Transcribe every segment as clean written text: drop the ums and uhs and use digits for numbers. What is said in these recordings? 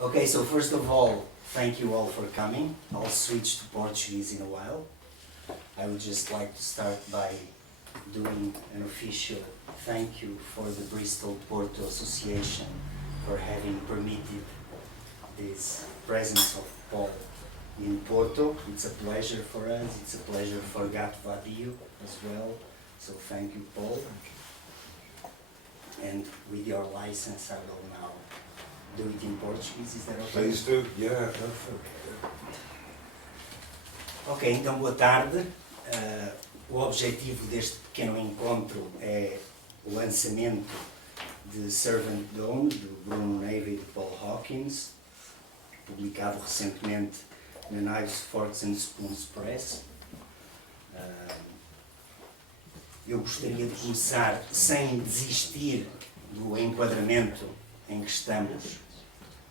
Okay, so first of all, thank you all for coming. I'll switch to Portuguese in a while. I would just like to start by doing an official thank you for the Bristol Porto Association for having permitted this presence of Paul in Porto. It's a pleasure for us, it's a pleasure for Gato, Vadio as well. So thank you, Paul. And with your license, I will now do it in Portuguese, is that okay? Please do, yeah. Ok, então boa tarde. O objetivo deste pequeno encontro é o lançamento de Servant Dawn, do Bruno Neiva e de Paul Hawkins, publicado recentemente na Knives, Forks and Spoons Press. Eu gostaria de começar sem desistir do enquadramento em que estamos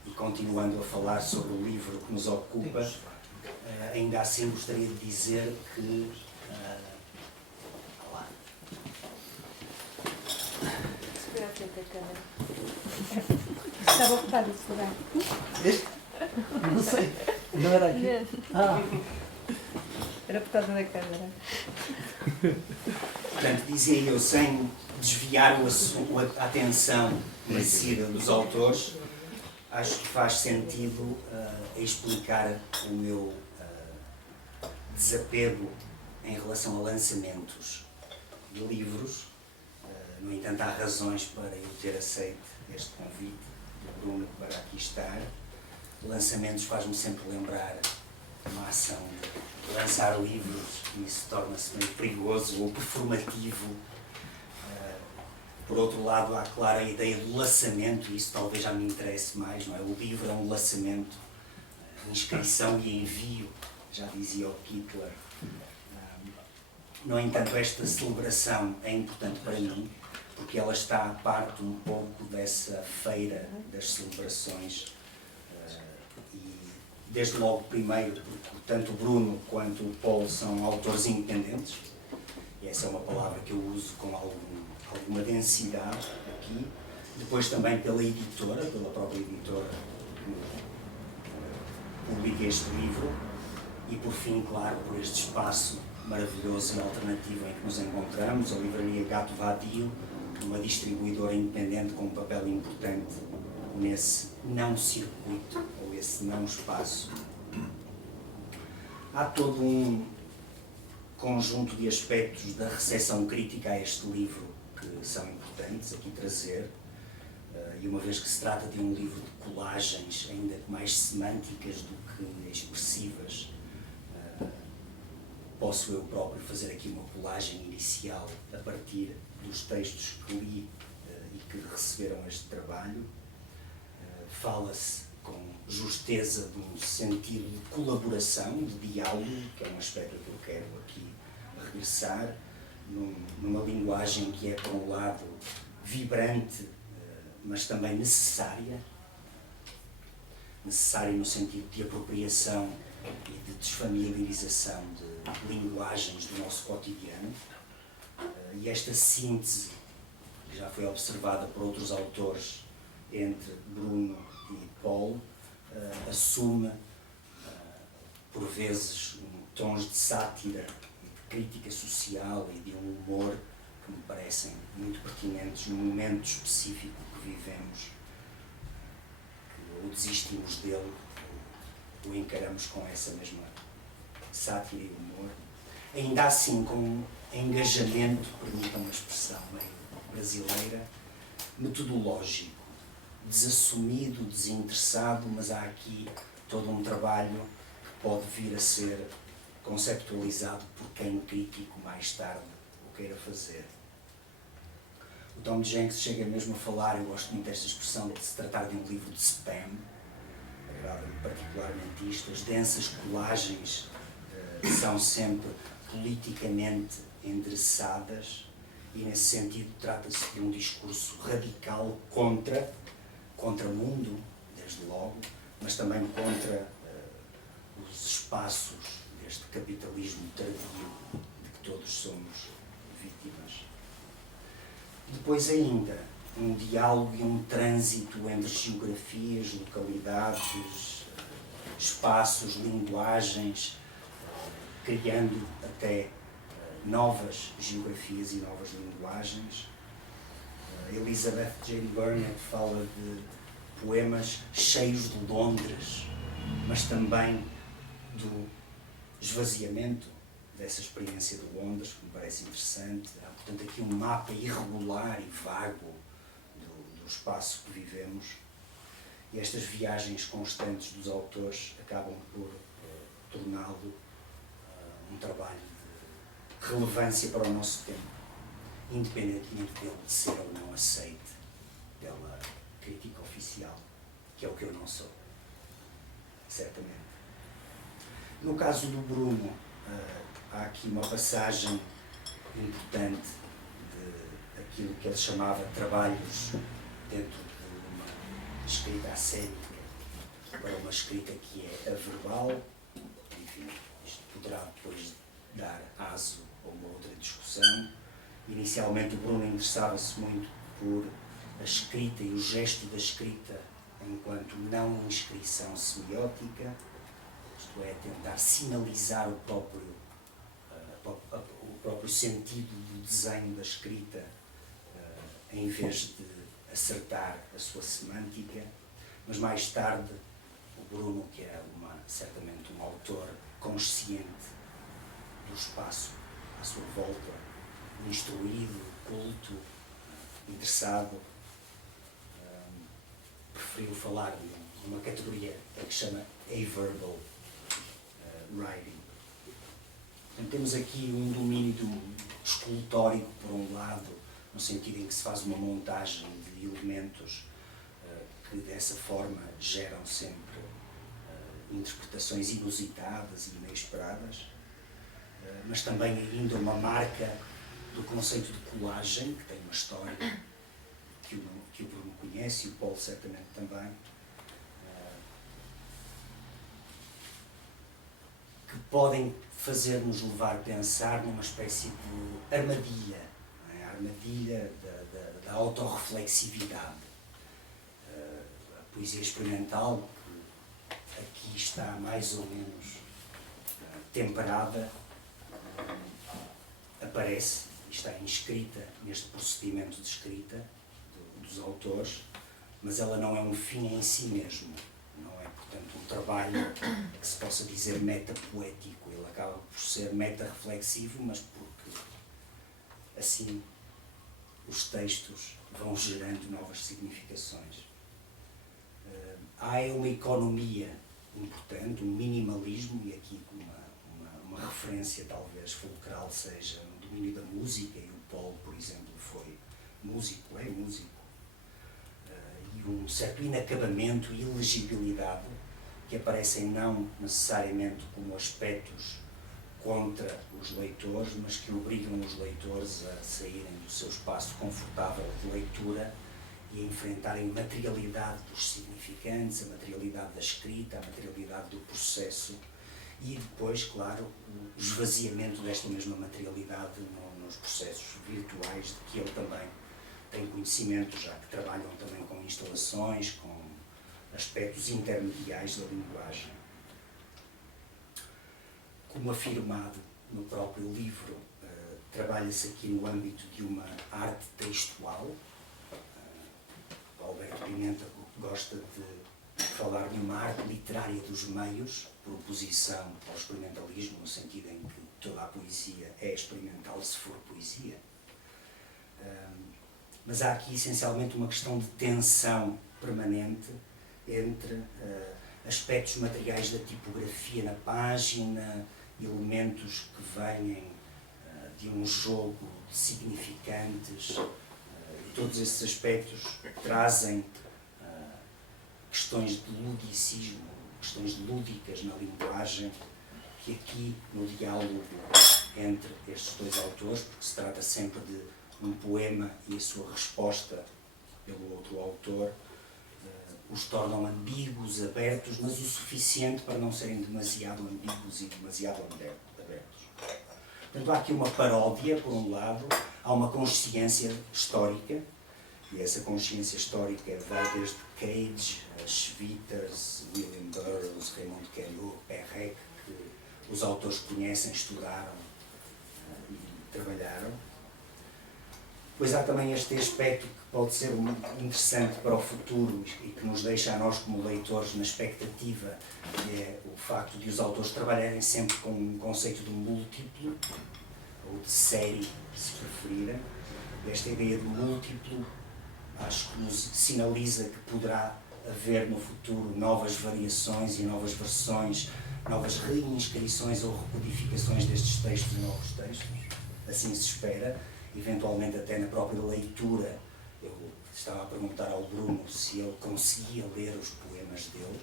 e continuando a falar sobre o livro que nos ocupa. Ainda assim gostaria de dizer que Estava ocupado esse lugar. Este? Não sei. Não era aqui? Era por causa da câmera. Portanto, dizia eu, sem desviar a atenção merecida dos autores, acho que faz sentido explicar o meu desapego em relação a lançamentos de livros. No entanto, há razões para eu ter aceito este convite do Bruno para aqui estar. Lançamentos faz-me sempre lembrar uma ação de lançar livros, e isso torna-se meio perigoso ou performativo. Por outro lado, há claro a ideia do laçamento, e isso talvez já me interesse mais, não é? O livro é um laçamento, inscrição e envio, já dizia o Hitler. No entanto, esta celebração é importante para mim, porque ela está a parte um pouco dessa feira das celebrações. E desde logo, primeiro, porque tanto o Bruno quanto o Paul são autores independentes, e essa é uma palavra que eu uso com alguma densidade aqui. Depois também pela editora, pela própria editora que publica este livro. E por fim, claro, por este espaço maravilhoso e alternativo em que nos encontramos, a livraria Gato Vadio, uma distribuidora independente com um papel importante nesse não circuito, ou esse não espaço. Há todo um conjunto de aspectos da recepção crítica a este livro que são importantes aqui trazer, e uma vez que se trata de um livro de colagens, ainda mais semânticas do que expressivas, posso eu próprio fazer aqui uma colagem inicial a partir dos textos que li e que receberam este trabalho. Fala-se com justeza de um sentido de colaboração, de diálogo, que é um aspecto que eu quero aqui regressar, numa linguagem que é, por um lado, vibrante, mas também necessária no sentido de apropriação e de desfamiliarização de linguagens do nosso cotidiano. E esta síntese, que já foi observada por outros autores entre Bruno e Paul, assume, por vezes, tons de sátira, de crítica social e de um humor que me parecem muito pertinentes no momento específico que vivemos, que ou desistimos dele ou encaramos com essa mesma sátira e humor. Ainda assim, com um engajamento, permitam uma expressão meio brasileira, metodológico, desassumido, desinteressado, mas há aqui todo um trabalho que pode vir a ser conceptualizado por quem crítico mais tarde o queira fazer. O Tom Jenks chega mesmo a falar, eu gosto muito desta expressão, de se tratar de um livro de spam, agrada-me particularmente isto. As densas colagens são sempre politicamente endereçadas e, nesse sentido, trata-se de um discurso radical contra o mundo, desde logo, mas também contra os espaços deste capitalismo tardio de que todos somos vítimas. Depois ainda, um diálogo e um trânsito entre geografias, localidades, espaços, linguagens, criando até novas geografias e novas linguagens. Elizabeth Jane Burnett fala de poemas cheios de Londres, mas também do esvaziamento dessa experiência de Londres, que me parece interessante. Há, portanto, aqui um mapa irregular e vago do espaço que vivemos. E estas viagens constantes dos autores acabam por torná-lo um trabalho de relevância para o nosso tempo, independentemente dele ser ou não aceite pela crítica oficial, que é o que eu não sou, certamente. No caso do Bruno, há aqui uma passagem importante daquilo que ele chamava de trabalhos dentro de uma escrita acénica para uma escrita que é averbal. Enfim, isto poderá depois dar aso a uma outra discussão. Inicialmente o Bruno interessava-se muito por a escrita e o gesto da escrita enquanto não inscrição semiótica, isto é, tentar sinalizar o próprio sentido do desenho da escrita em vez de acertar a sua semântica. Mas mais tarde o Bruno, que é certamente um autor consciente do espaço à sua volta, instruído, culto, interessado, preferiu falar de uma categoria que se chama averbal writing. Então, temos aqui um domínio escultórico, por um lado, no sentido em que se faz uma montagem de elementos que dessa forma geram sempre interpretações inusitadas e inesperadas, mas também ainda uma marca do conceito de colagem, que tem uma história que o Bruno conhece e o Paulo certamente também, que podem fazer-nos levar a pensar numa espécie de armadilha, a armadilha da autorreflexividade. A poesia experimental, que aqui está mais ou menos temperada, aparece e está inscrita neste procedimento de escrita dos autores, mas ela não é um fim em si mesmo, não é, portanto, um trabalho que se possa dizer metapoético. Ele acaba por ser meta-reflexivo, mas porque assim os textos vão gerando novas significações. Há uma economia importante, um minimalismo, e aqui uma referência talvez fulcral seja no domínio da música, e o Paulo, por exemplo, foi músico, é músico, e um certo inacabamento e ilegibilidade que aparecem não necessariamente como aspectos contra os leitores, mas que obrigam os leitores a saírem do seu espaço confortável de leitura e a enfrentarem a materialidade dos significantes, a materialidade da escrita, a materialidade do processo e depois, claro, o esvaziamento desta mesma materialidade nos processos virtuais de que ele também tem conhecimento, já que trabalham também com instalações, com aspectos intermediais da linguagem. Como afirmado no próprio livro, trabalha-se aqui no âmbito de uma arte textual. O Alberto Pimenta gosta de falar de uma arte literária dos meios, por oposição ao experimentalismo, no sentido em que toda a poesia é experimental se for poesia. Mas há aqui essencialmente uma questão de tensão permanente entre aspectos materiais da tipografia na página, elementos que vêm de um jogo de significantes, e todos esses aspectos trazem questões de ludicismo, questões lúdicas na linguagem, que aqui no diálogo entre estes dois autores, porque se trata sempre de um poema e a sua resposta pelo outro autor, os tornam ambíguos, abertos, mas o suficiente para não serem demasiado ambíguos e demasiado abertos. Portanto, há aqui uma paródia, por um lado, há uma consciência histórica E essa consciência histórica vai desde Cage, Schwitters, William Burroughs, Raymond Queneau, Perrec, que os autores conhecem, estudaram e trabalharam. Pois há também este aspecto que pode ser interessante para o futuro e que nos deixa a nós como leitores na expectativa, que é o facto de os autores trabalharem sempre com um conceito de múltiplo, ou de série, se preferirem. Esta ideia de múltiplo acho que nos sinaliza que poderá haver no futuro novas variações e novas versões, novas reinscrições ou recodificações destes textos e novos textos. Assim se espera, eventualmente até na própria leitura. Eu estava a perguntar ao Bruno se ele conseguia ler os poemas dele,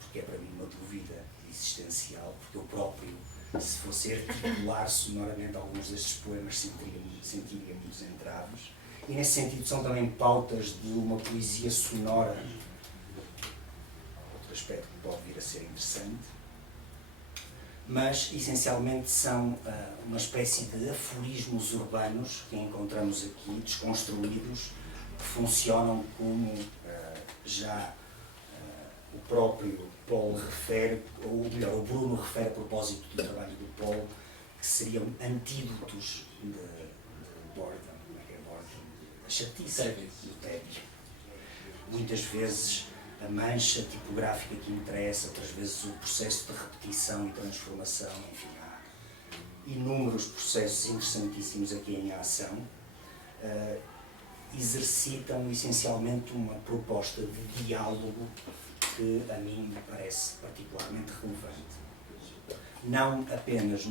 porque é para mim uma dúvida existencial, porque eu próprio, se fosse articular sonoramente alguns destes poemas, sentiria muitos entraves. E nesse sentido são também pautas de uma poesia sonora, outro aspecto que pode vir a ser interessante, mas essencialmente são uma espécie de aforismos urbanos que encontramos aqui, desconstruídos, que funcionam como já o próprio Paul refere, ou melhor, o Bruno refere a propósito do trabalho do Paul, que seriam antídotos de boredom, como é que é boredom? A chatice do tédio. Muitas vezes a mancha tipográfica que interessa, outras vezes o processo de repetição e transformação, enfim, há inúmeros processos interessantíssimos aqui em ação, exercitam essencialmente uma proposta de diálogo que a mim me parece particularmente relevante. Não apenas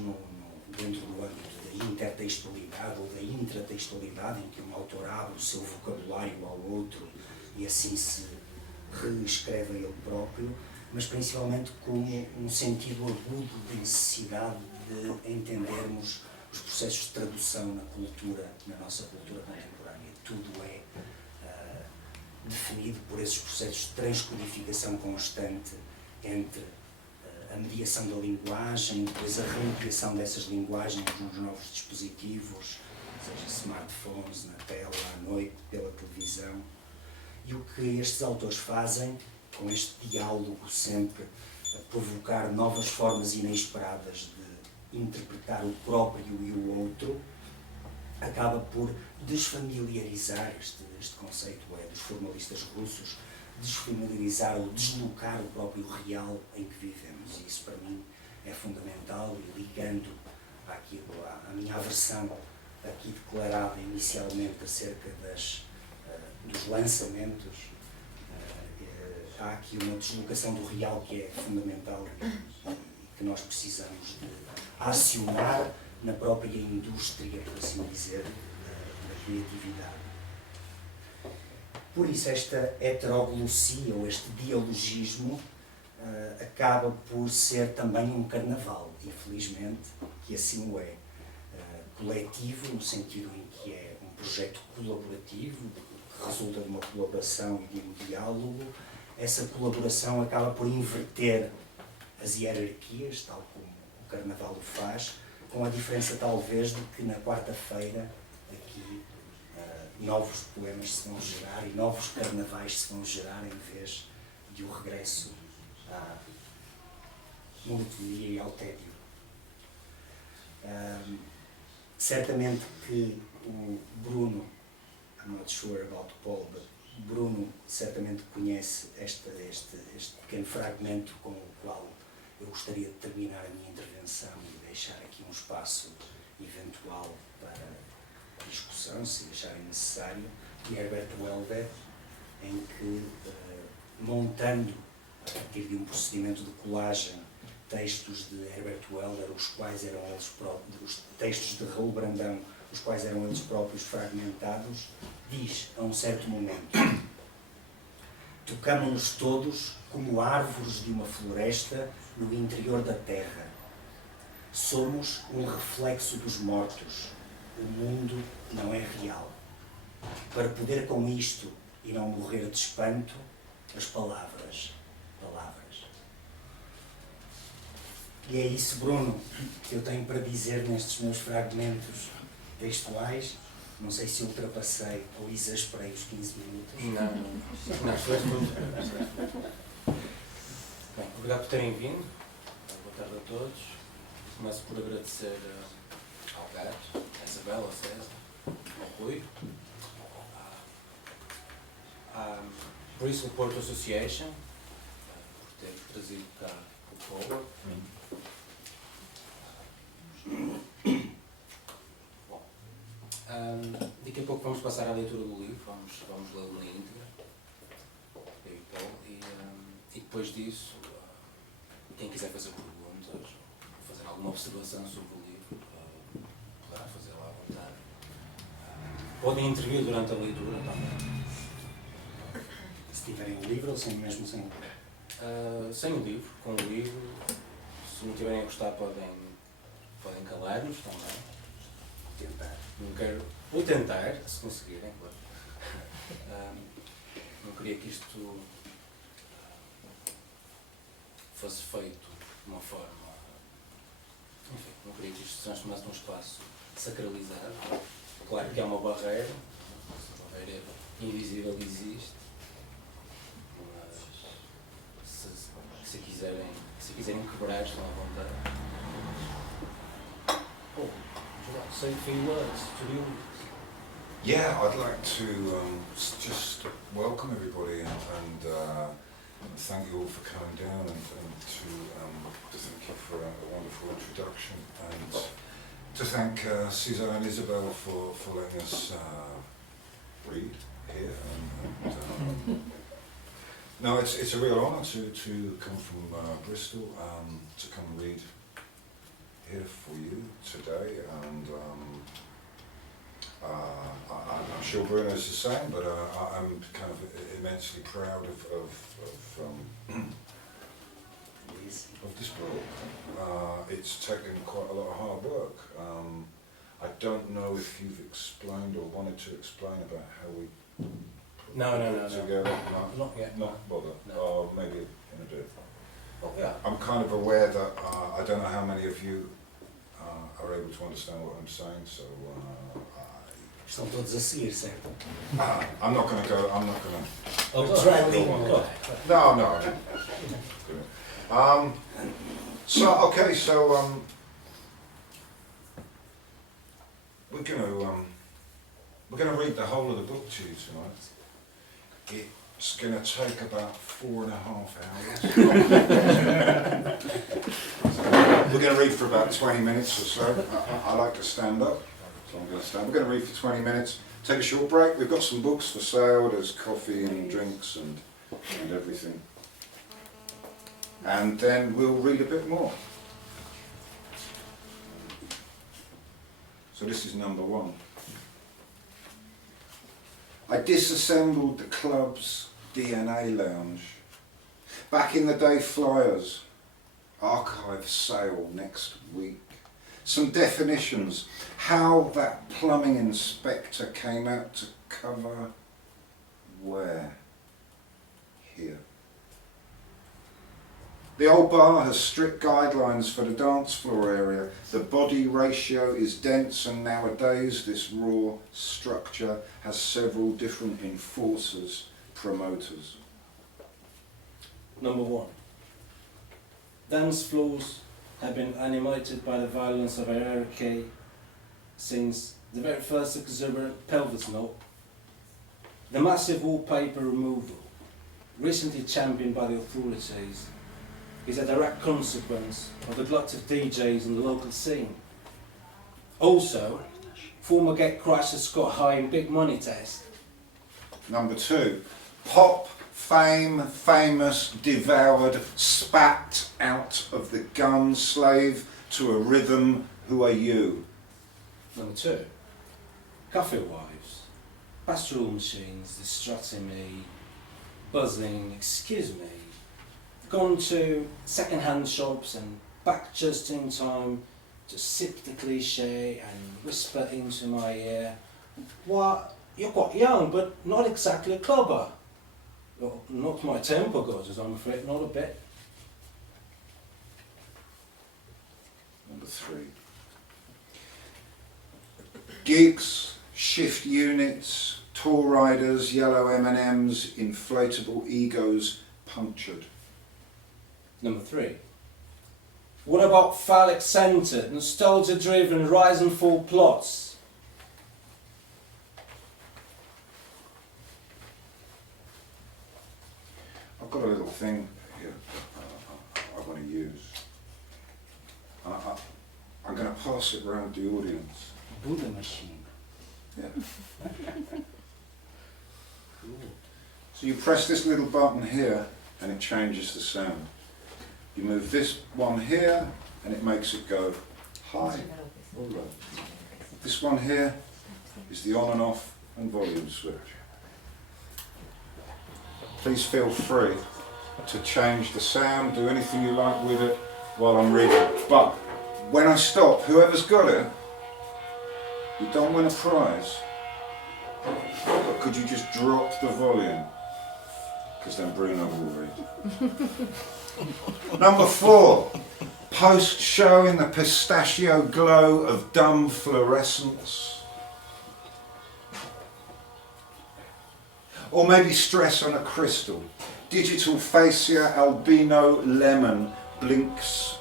dentro do âmbito da intertextualidade ou da intratextualidade, em que um autor abre o seu vocabulário ao outro e assim se reescreve a ele próprio, mas principalmente como um sentido agudo de necessidade de entendermos os processos de tradução na cultura, na nossa cultura contemporânea. Tudo é definido por esses processos de transcodificação constante entre a mediação da linguagem, depois a recriação dessas linguagens nos novos dispositivos, seja smartphones, na tela, à noite, pela televisão. E o que estes autores fazem, com este diálogo sempre a provocar novas formas inesperadas de interpretar o próprio e o outro, acaba por desfamiliarizar este conceito dos formalistas russos, desfamiliarizar ou deslocar o próprio real em que vivemos. E isso para mim é fundamental, e ligando à minha aversão aqui declarada inicialmente acerca dos lançamentos, há aqui uma deslocação do real que é fundamental e que nós precisamos de acionar na própria indústria, por assim dizer, da criatividade. Por isso, esta heteroglossia, ou este dialogismo, acaba por ser também um carnaval, infelizmente, que assim o é. Coletivo, no sentido em que é um projeto colaborativo, que resulta de uma colaboração e de um diálogo. Essa colaboração acaba por inverter as hierarquias, tal como o carnaval o faz, com a diferença talvez de que na quarta-feira aqui novos poemas se vão gerar e novos carnavais se vão gerar em vez de o regresso à monotonia e ao tédio. Certamente que o Bruno, I'm not sure about Paul, but Bruno certamente conhece este pequeno fragmento com o qual eu gostaria de terminar a minha intervenção e deixar aqui um espaço eventual para discussão, se acharem necessário, de Herbert Welder, em que, montando, a partir de um procedimento de colagem, textos de Herbert Welder, os quais eram eles próprios, os textos de Raul Brandão, os quais eram eles próprios fragmentados, diz, a um certo momento: tocamo-nos todos como árvores de uma floresta no interior da terra. Somos um reflexo dos mortos. O mundo não é real. Para poder com isto e não morrer de espanto, as palavras. E é isso, Bruno, que eu tenho para dizer nestes meus fragmentos textuais, Não sei se ultrapassei ou exasperei os 15 minutos. Não, estiveste muito bem. Bem, obrigado por terem vindo. Boa tarde a todos. Começo por agradecer ao Gato, à Isabela, ao César, ao Rui, à Porto Association, por ter trazido cá o Porto. Bom, daqui a pouco vamos passar à leitura do livro, vamos lê-lo na íntegra, e depois disso, quem quiser fazer perguntas ou fazer alguma observação sobre o livro, poderá fazê-la à vontade. Podem intervir durante a leitura também. Se tiverem o livro ou mesmo sem? Sem o livro, com o livro, se não tiverem a gostar podem calar-nos também. Tentar. Vou tentar, se conseguirem, claro. Não queria que isto fosse feito de uma forma... Enfim, não queria que isto se transformasse num espaço sacralizado. Claro que há uma barreira, essa barreira invisível existe, mas se quiserem quebrar, estão à vontade. Oh, say a few words to the audience. Yeah, I'd like to just welcome everybody and thank you all for coming down and to thank you for a wonderful introduction and to thank Suzanne and Isabel for letting us read here. No, it's a real honour to come from Bristol to come and read here for you today, and I'm sure Bruno's the same, but I'm kind of immensely proud of this book. It's taken quite a lot of hard work. I don't know if you've explained or wanted to explain about how we No. together. No, Not yet. not bother. No. Or maybe in a bit. Oh, yeah. I'm kind of aware that I don't know how many of you are able to understand what I'm saying, so Estão todos a seguir, certo? I'm not going to go. I'm not going to. Oh, Try go leading. on. No. So okay, so we're going to read the whole of the book to you tonight. It's going to take about 4.5 hours. We're going to read for about 20 minutes or so. I like to stand up, so I'm going to stand. We're going to read for 20 minutes. Take a short break. We've got some books for sale. There's coffee and drinks and everything. And then we'll read a bit more. So this is number 1. I disassembled the club's DNA lounge. Back in the day flyers, archive sale next week. Some definitions, how that plumbing inspector came out to cover where? Here. The old bar has strict guidelines for the dance floor area. The body ratio is dense, and nowadays this raw structure has several different enforcers, promoters. Number 1. Dance floors have been animated by the violence of hierarchy since the very first exuberant pelvis note. The massive wallpaper removal, recently championed by the authorities, is a direct consequence of the glut of DJs in the local scene. Also, former Get Crashers got high in big money test. Number 2, pop, fame, famous, devoured, spat out of the gun slave to a rhythm, who are you? Number 2, cafe wives, pastoral machines distracting me, buzzing, excuse me, gone to second-hand shops and back just in time to sip the cliche and whisper into my ear, "What? You're quite young, but not exactly a clubber." Well, not my temper, gods, I'm afraid, not a bit. Number 3. Gigs, shift units, tour riders, yellow M&Ms, inflatable egos punctured. Number 3. What about phallic-centred, nostalgia-driven rise and fall plots? I've got a little thing here I want to use. I'm going to pass it around the audience. Buddha machine. Yeah. So you press this little button here and it changes the sound. You move this one here and it makes it go high or low. This one here is the on and off and volume switch. Please feel free to change the sound, do anything you like with it while I'm reading. But when I stop, whoever's got it, you don't win a prize. But could you just drop the volume? Because then Bruno will read. Number 4. Post-show in the pistachio glow of dumb fluorescence. Or maybe stress on a crystal. Digital fascia albino lemon blinks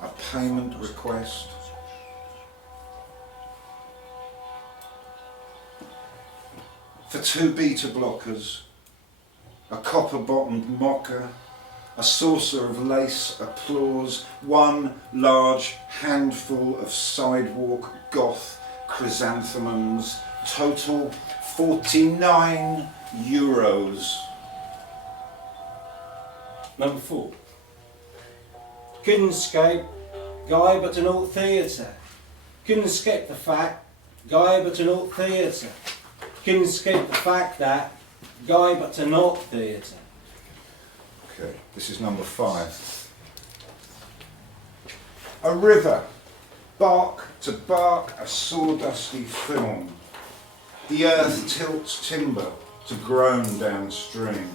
a payment request. For 2 beta blockers, a copper-bottomed mocha, a saucer of lace applause, 1 large handful of sidewalk goth chrysanthemums, total 49 euros. Number 4. Couldn't escape, guy but an old theatre. Couldn't escape the fact, guy but an old theatre. Couldn't escape the fact that, guy but an old theatre. Okay, this is number 5. A river, bark to bark, a sawdusty film. The earth tilts timber to groan downstream.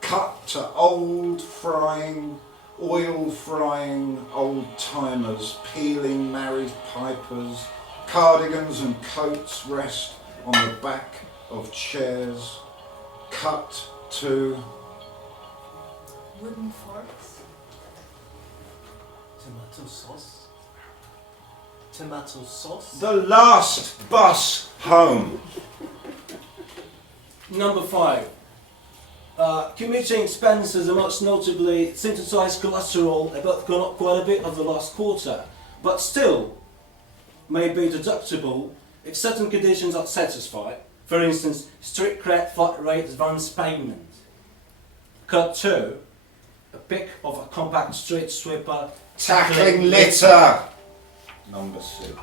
Cut to oil frying old timers, peeling married pipers. Cardigans and coats rest on the back of chairs. Cut to wooden forks. Tomato sauce. Tomato sauce. the last bus home. Number 5. Commuting expenses are most notably synthesized cholesterol have both gone up quite a bit over the last quarter, but still may be deductible if certain conditions are satisfied. For instance, strict credit flat rate advance payment. Cut 2. A pic of a compact street sweeper Tackling litter. Number 6.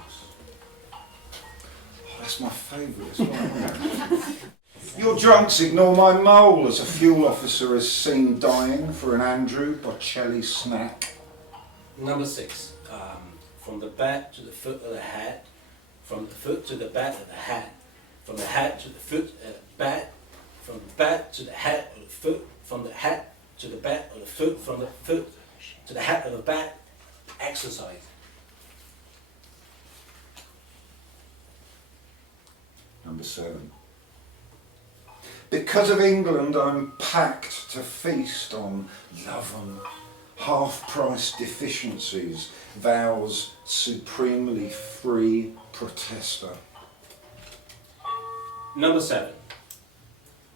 Oh, that's my favourite as well. Your drunks ignore my mole as a fuel officer is seen dying for an Andrew Bocelli snack. Number 6. From the bed to the foot of the head, from the foot to the bed of the head, from the head to the foot of the bed, from the bed to the head of the foot, from the head to the bed of the foot, from the foot to the head of the bed. Exercise. Number 7. Because of England, I'm packed to feast on love and half-price deficiencies, vows supremely free protester. Number 7.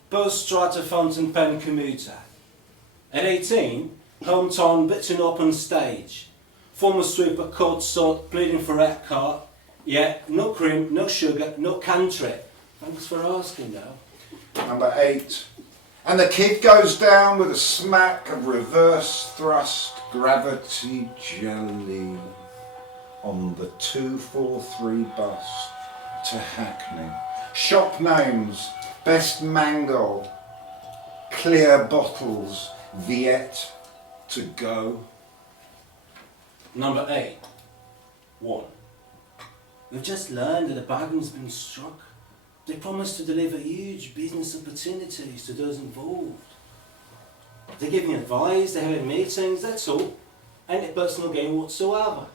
Post-strata fountain pen commuter. At 18, hometown bitten up on stage. Former sweeper caught salt, pleading for red card. Yeah, no cream, no sugar, no country. Thanks for asking though. Number 8. And the kid goes down with a smack of reverse thrust gravity jelly on the 243 bus to Hackney. Shop names, Best Mango, clear bottles, Viet to go. Number 8. 1. We've just learned that a bargain's been struck. They promise to deliver huge business opportunities to those involved. They're giving advice, they're having meetings, that's all. Any personal gain whatsoever.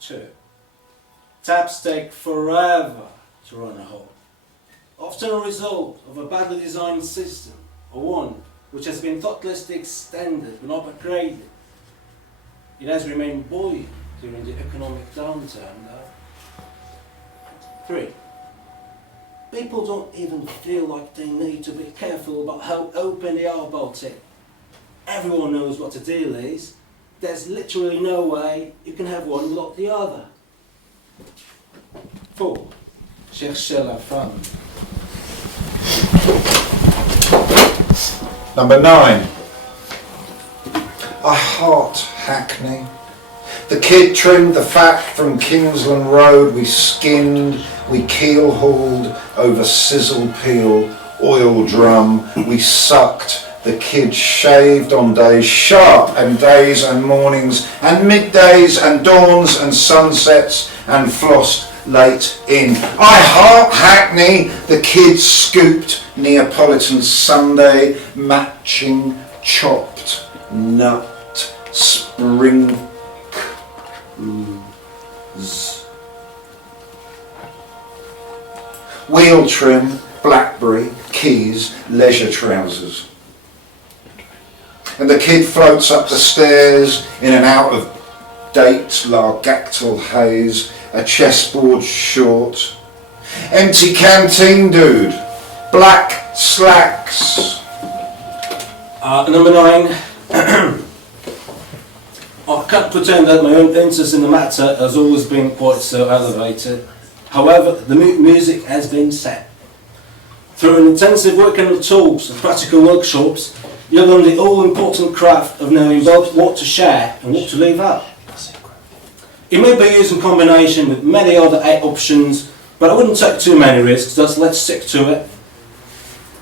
2. Tap steak forever. to run a home. Often a result of a badly designed system, or one which has been thoughtlessly extended but not upgraded. It has remained buoyant during the economic downturn, though. 3. People don't even feel like they need to be careful about how open they are about it. Everyone knows what the deal is. There's literally no way you can have one without the other. 4. Cherchez la femme. Number 9. I heart Hackney. The kid trimmed the fat from Kingsland Road. We skinned, we keel-hauled over sizzle peel, oil drum. We sucked. The kid shaved on days sharp, and days and mornings and middays and dawns and sunsets, and flossed late in. I heart Hackney. The kid scooped Neapolitan Sunday, matching chopped nut sprinkles. Wheel trim, Blackberry, keys, leisure trousers. And the kid floats up the stairs in an out-of-date largactyl haze, a chessboard short. Empty canteen dude, black slacks. Number 9. I can't pretend that my own interest in the matter has always been quite so elevated. However, the music has been set. Through an intensive working of tools and practical workshops, you'll learn the all-important craft of knowing both what to share and what to leave out. It may be used in combination with many other 8 options, but I wouldn't take too many risks, thus let's stick to it.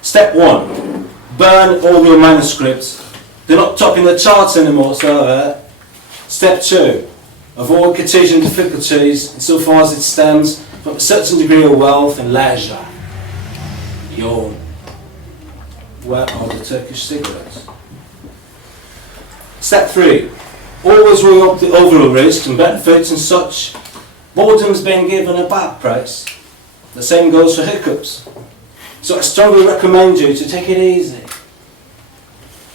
Step 1. Burn all your manuscripts. They're not topping the charts anymore, so Step 2. Avoid Cartesian difficulties insofar as it stems from a certain degree of wealth and leisure. Yawn. Where are the Turkish cigarettes? Step 3. Always weigh up the overall risks and benefits and such. Boredom's been given a bad price. The same goes for hiccups. So I strongly recommend you to take it easy.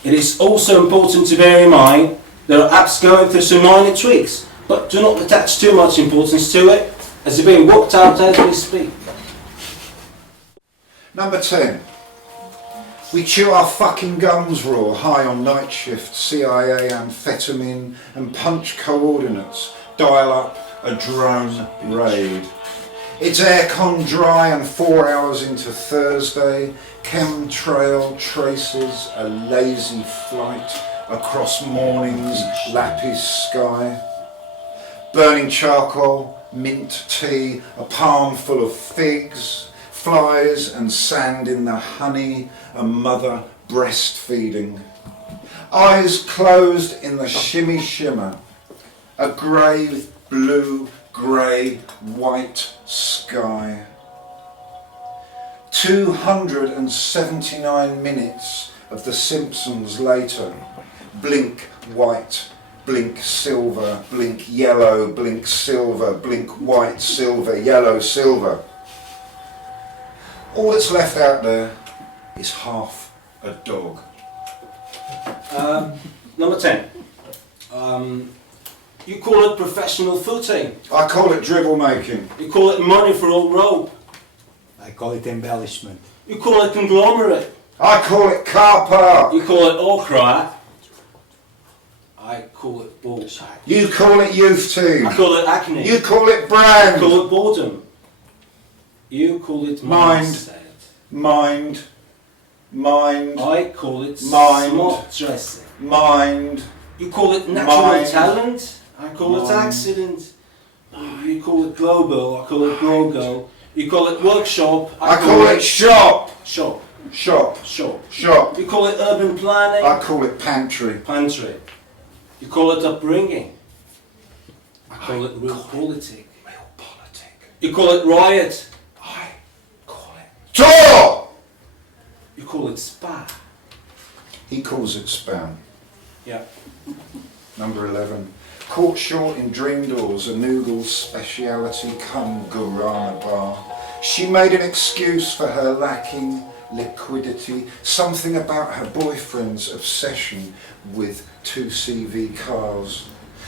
It is also important to bear in mind there are apps going through some minor tweaks, but do not attach too much importance to it, as they're being worked out as we speak. Number 10. We chew our fucking gums raw, high on night shift, CIA amphetamine and punch coordinates, dial up a drone raid. It's aircon dry and 4 hours into Thursday, chemtrail traces a lazy flight across morning's lapis sky. Burning charcoal, mint tea, a palm full of figs, flies and sand in the honey, a mother breastfeeding. Eyes closed in the shimmy shimmer, a grey, blue, grey, white sky. 279 minutes of The Simpsons later. Blink white, blink silver, blink yellow, blink silver, blink white, silver, yellow, silver. All that's left out there is half a dog. Number 10. You call it professional footing. I call it dribble making. You call it money for old rope. I call it embellishment. You call it conglomerate. I call it car park. You call it okra. I call it bullshit. You call it youth team. I call it acne. You call it I brand. call it boredom. You call it Mind. mindset. Mind. Mind. I call it Mind. smart dressing. Mind. You call it natural Mind. talent. I call it Mind. accident. You call it global. I call it GoGo. You call it workshop. I call it shop. shop. Shop. Shop. Shop. You call it urban planning. I call it pantry. Pantry. You call it upbringing. I call it real politic. Real politic. You call it riot. I call it door. You call it spa. He calls it spam. Yeah. Number 11. Caught short in Dream Doors, a noodle speciality cum guarana bar. She made an excuse for her lacking liquidity, something about her boyfriend's obsession with 2CV cars,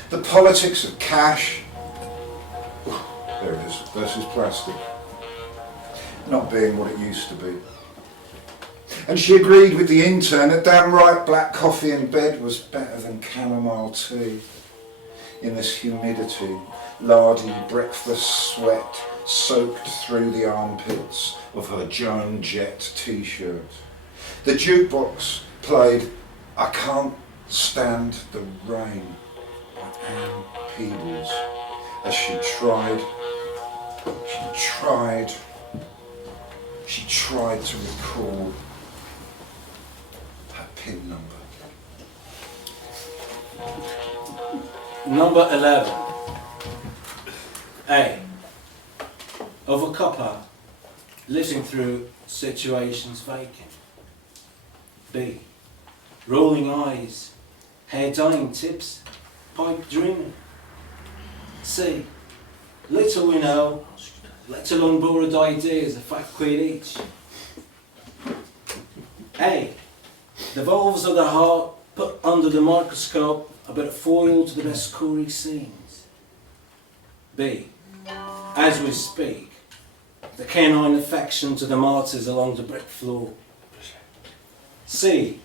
the politics of cash, there it is, versus plastic, not being what it used to be. And she agreed with the intern that damn right black coffee in bed was better than chamomile tea. In this humidity, lardy breakfast sweat soaked through the armpits of her Joan Jett t-shirt. The jukebox played I Can't Stand the Rain by Anne Peebles as she tried to recall her PIN number. Number 11. A. Of a copper living through situations vacant. B. Rolling eyes, hair dyeing tips, pipe dreaming. C. Little we know, let alone borrowed ideas of £5 each. A. The valves of the heart put under the microscope a bit of foil to the best Corey scenes. B. As we speak, the canine affection to the martyrs along the brick floor. C.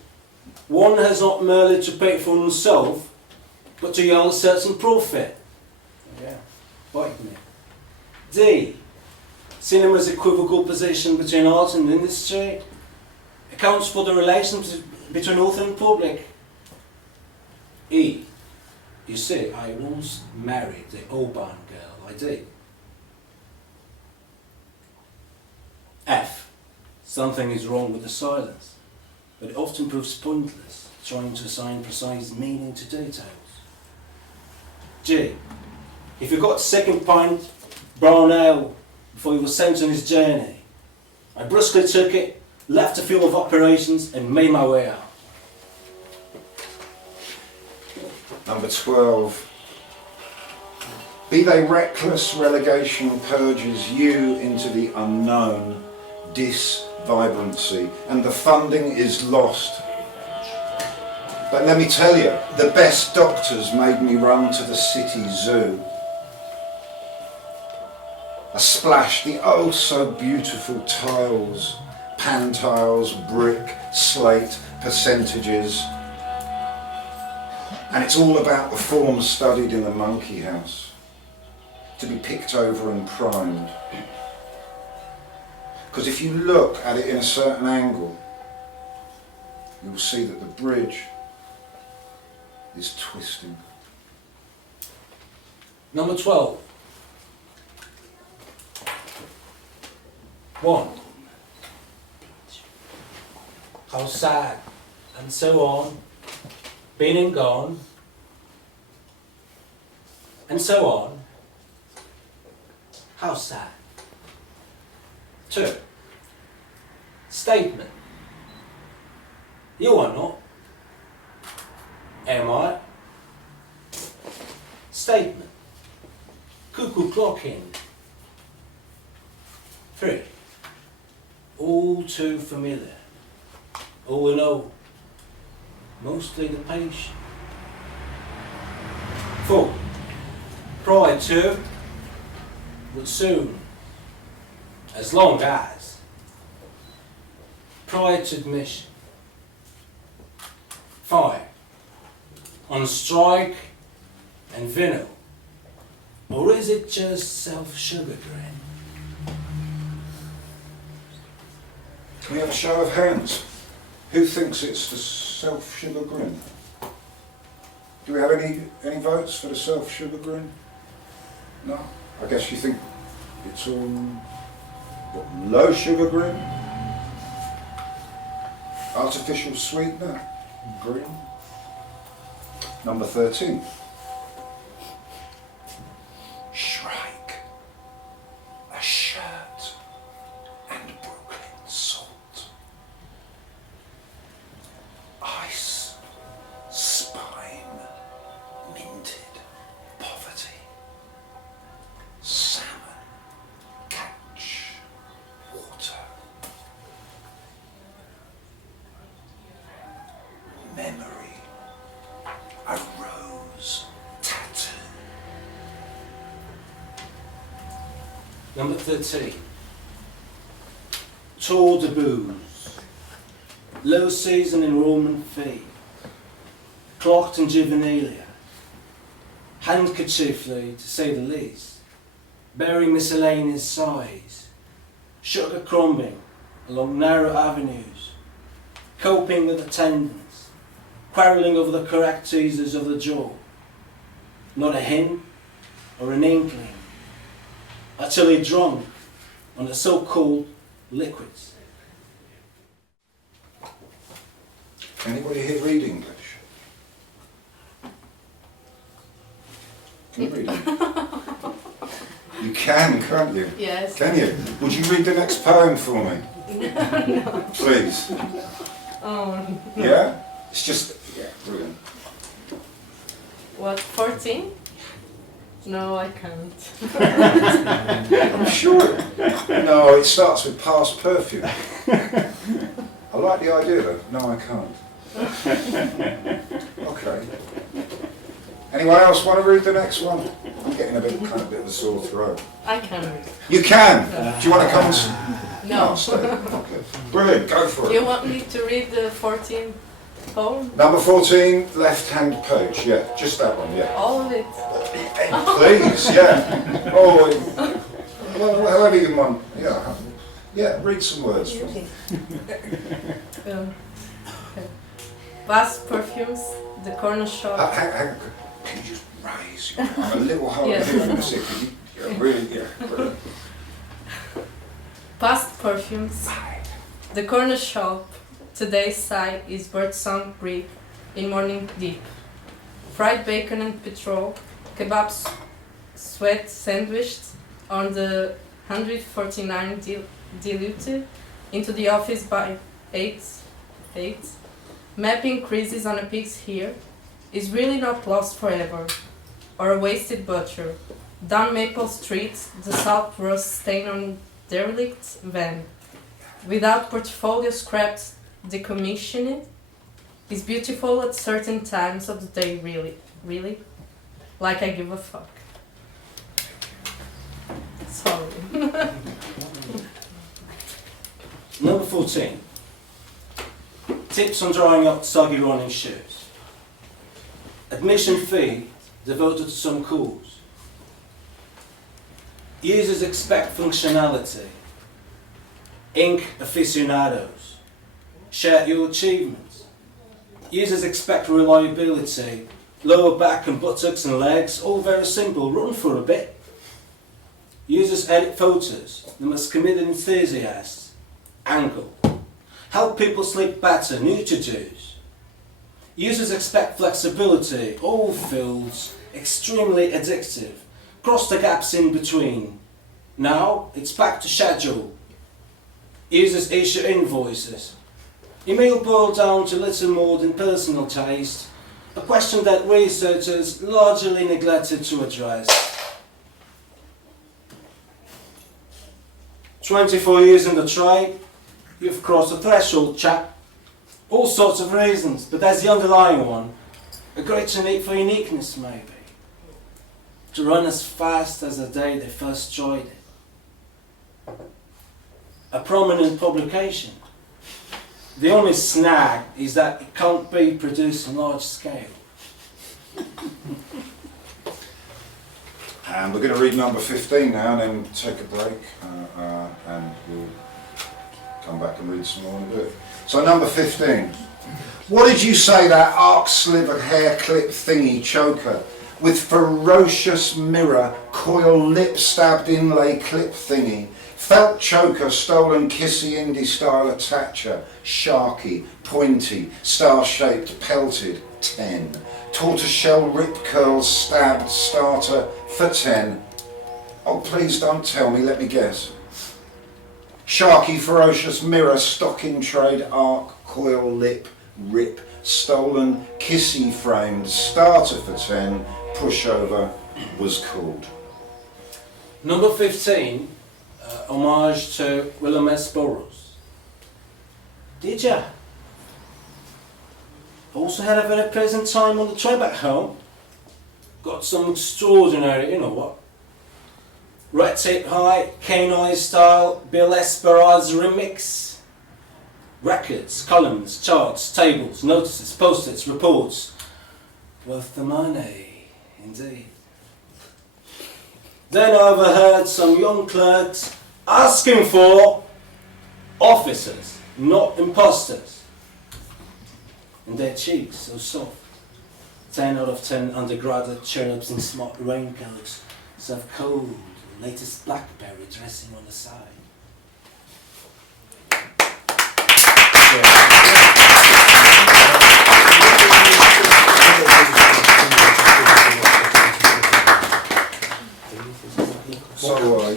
One has not merely to pay for himself, but to yield a certain profit. Yeah, bite me. D. Cinema's equivocal position between art and industry accounts for the relations between author and public. E. You see, I once married the Oban girl, I did. F. Something is wrong with the silence, but it often proves pointless trying to assign precise meaning to details. G. If you got second pint brown ale before he was sent on his journey, I brusquely took it, left the field of operations and made my way out. Number 12. Be they reckless, relegation purges you into the unknown, dis-vibrancy, and the funding is lost. But let me tell you, the best doctors made me run to the city zoo. I splashed the oh so beautiful tiles, pan tiles, brick, slate, percentages. And it's all about the forms studied in the monkey house, to be picked over and primed. Because if you look at it in a certain angle, you'll see that the bridge is twisting. Number 12. 1. How sad, and so on, been and gone, and so on. How sad. 2. Statement. You are not. Am I? Statement. Cuckoo clocking. 3. All too familiar. All we know. Mostly the patient. 4. Prior to, but soon, as long as. Prior to admission. 5. On strike and vinyl. Or is it just self-sugar-drain? Can we have a show of hands? Who thinks it's the self-sugar grin? Do we have any votes for the self-sugar grin? No. I guess you think it's all what, low sugar grin? Artificial sweetener grin? Number 13. Shrike. A shirt and Brooklyn salt. Ice. Spine. Minted. Poverty. Salmon. Catch. memory, a rose tattoo. Number 13. Tour de booze. Low season enrollment fee. Clocked and juvenilia. Handkerchiefly, to say the least. Bearing miscellaneous size. Sugar crumbing along narrow avenues. Coping with attendance. Quarrelling over the correct teasers of the jaw. Not a hint or an inkling. Utterly drunk on the so-called liquids. Anybody here read English? Can you read it? You can, can't you? Yes. Can you? Would you read the next poem for me? No. Please. Yeah? It's just, yeah, brilliant. What, 14? No, I can't. I'm sure. No, it starts with past perfume. I like the idea though. No, I can't. Okay. Anyone else want to read the next one? I'm getting a bit of a sore throat. I can read. You can. Do you want to come and No. stay. Okay. Brilliant. Go for You it. want me to read the 14th poem? Number 14, left-hand page. Yeah, just that one. Yeah. All of it? Please. Yeah. Oh, well, however you want. Yeah. Yeah. Read some words from me. Okay. Past perfumes, the corner shop. Hang on. Can you just raise your arm a little higher? Yes. Yeah, really, yeah. Brilliant. Past perfumes, the corner shop. Today's side is birdsong breed in morning deep. Fried bacon and petrol, kebabs sweat sandwiched on the 149 diluted into the office by 8. Map increases on a pig's here is really not lost forever, or a wasted butcher. Down Maple Street, the salt rust stain on derelict van. Without portfolio scrapped, decommissioned, is beautiful at certain times of the day, really. Like I give a fuck. Sorry. Number 14. Tips on drying up soggy running shoes. Admission fee devoted to some cause. Users expect functionality. Ink aficionados. Share your achievements. Users expect reliability. Lower back and buttocks and legs, all very simple. Run for a bit. Users edit photos. The most committed enthusiasts. Angle. Help people sleep better. New to-dos. Users expect flexibility. All fields. Extremely addictive. Cross the gaps in between. Now it's back to schedule. Users issue invoices. Email boiled down to little more than personal taste. A question that researchers largely neglected to address. 24 years in the trade, you've crossed the threshold, chap. All sorts of reasons, but there's the underlying one. A greater need for uniqueness, maybe. To run as fast as the day they first tried it. A prominent publication. The only snag is that it can't be produced on large scale. And we're going to read number 15 now and then take a break and we'll come back and read some more in a bit. So number 15. What did you say that arc-slivered hair clip thingy choker with ferocious mirror, coil lip stabbed inlay clip thingy, felt choker, stolen kissy indie style attacher, sharky, pointy, star-shaped, pelted, 10. Tortoiseshell rip curls stabbed starter for 10. Oh, please don't tell me, let me guess. Sharky, ferocious mirror, stocking trade, arc, coil lip, rip, stolen, kissy framed, starter for 10, pushover was called. Number 15, homage to Willem S. Burroughs. Did ya? Also had a very pleasant time on the train back home. Got some extraordinary, you know what? Red Tape High, K-Noise style, Bill Esperard's remix. Records, columns, charts, tables, notices, post-its, reports. Worth the money, indeed. Then I overheard some young clerks asking for officers, not imposters. And their cheeks so soft. 10 out of 10 undergraduate cherubs in smart raincoats serve cold, latest blackberry dressing on the side. So,